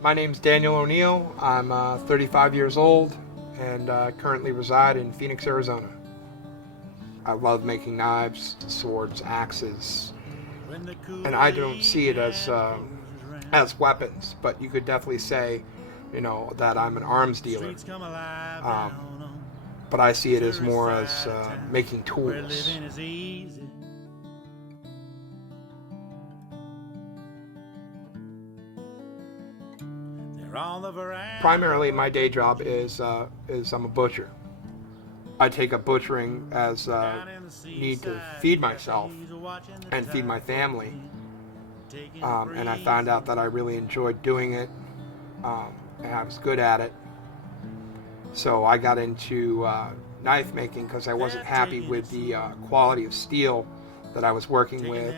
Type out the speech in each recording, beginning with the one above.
My name's Daniel O'Neill. I'm 35 years old and currently reside in Phoenix, Arizona. I love making knives, swords, axes, and I don't see it as weapons, but you could definitely say, that I'm an arms dealer. But I see it as more as making tools. Primarily, my day job is I'm a butcher. I take up butchering as need to feed myself and feed my family, and I found out that I really enjoyed doing it, and I was good at it. So I got into knife making because I wasn't happy with the quality of steel that I was working with.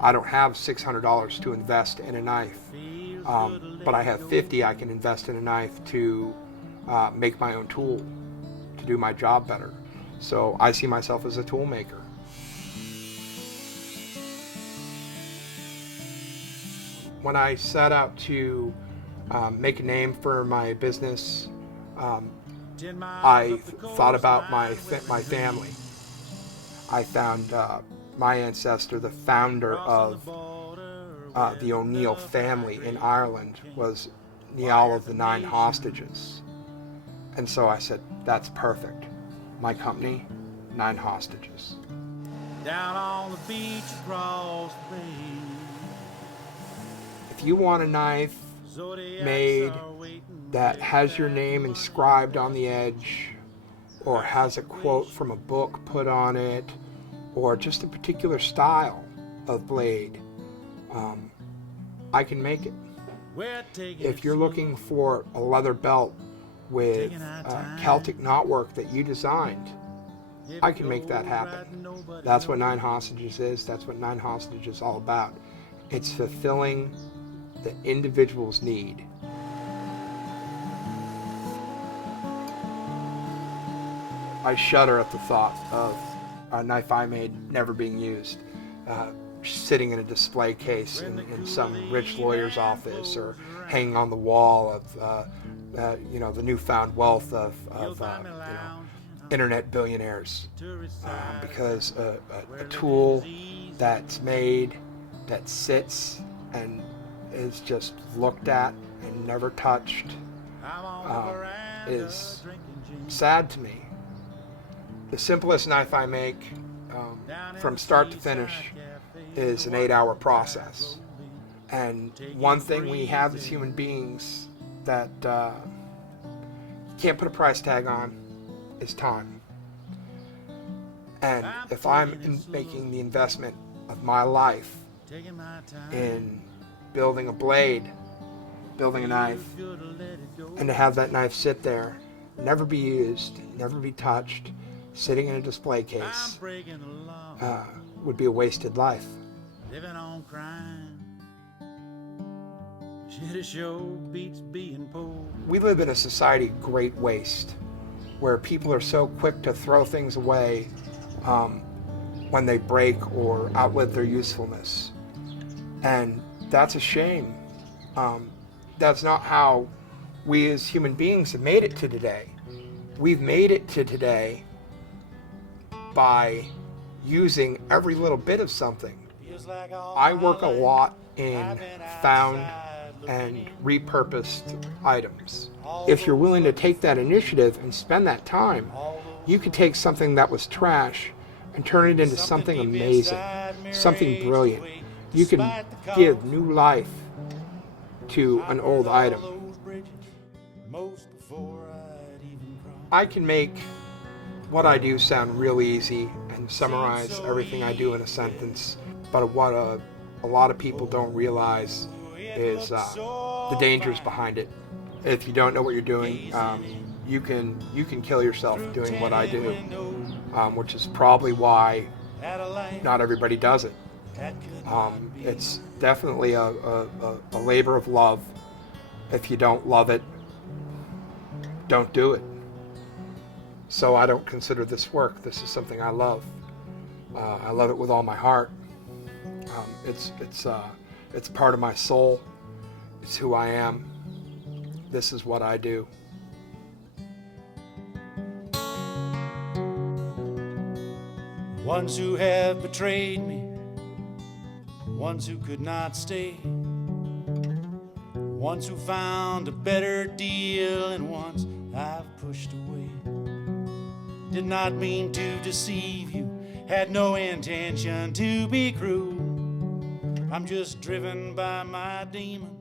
I don't have $600 to invest in a knife, but I have $50 I can invest in a knife to make my own tool, to do my job better. So I see myself as a tool maker. When I set out to make a name for my business, I thought about my family. I found my ancestor, the founder of the O'Neill family in Ireland, was Niall of the Nine Hostages. And so I said, that's perfect. My company, Nine Hostages. Down on the beach across the bay. If you want a knife made that has your name inscribed on the edge, or has a quote from a book put on it, or just a particular style of blade, I can make it. If you're looking for a leather belt with Celtic knotwork that you designed, I can make that happen. That's what Nine Hostages is. That's what Nine Hostages is all about. It's fulfilling the individual's need. I shudder at the thought of a knife I made never being used, sitting in a display case in some rich lawyer's office, or hanging on the wall of the newfound wealth of internet billionaires, because a tool that's made, that sits and is just looked at and never touched, is sad to me. The simplest knife I make, from start to finish, is an 8-hour process. And one thing we have as human beings that you can't put a price tag on is time. And if I'm making the investment of my life in building a blade, building a knife, and to have that knife sit there, never be used, never be touched, sitting in a display case, would be a wasted life. Living on crime. We live in a society of great waste, where people are so quick to throw things away when they break or outlive their usefulness. And that's a shame. That's not how we as human beings have made it to today. We've made it to today by using every little bit of something. I work a lot in found and repurposed items. If you're willing to take that initiative and spend that time, you could take something that was trash and turn it into something amazing, something brilliant. You can give new life to an old item. I can make what I do sound real easy and summarize everything I do in a sentence, but what a lot of people don't realize is the dangers behind it. If you don't know what you're doing, you can kill yourself doing what I do, which is probably why not everybody does it. It's definitely a labor of love. If you don't love it, don't do it. So I don't consider this work. This is something I love. I love it with all my heart. It's part of my soul. It's who I am. this is what I do. Ones who have betrayed me, ones who could not stay, ones who found a better deal, and ones I've pushed away. Did not mean to deceive you, had no intention to be cruel. I'm just driven by my demons,